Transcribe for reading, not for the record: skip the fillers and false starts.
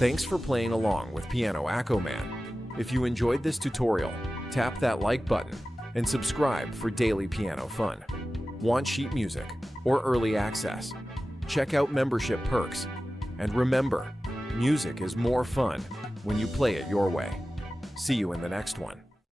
Thanks for playing along with Piano AccoMan. If you enjoyed this tutorial, tap that like button and subscribe for daily piano fun. Want sheet music or early access? Check out membership perks. And remember, music is more fun when you play it your way. See you in the next one.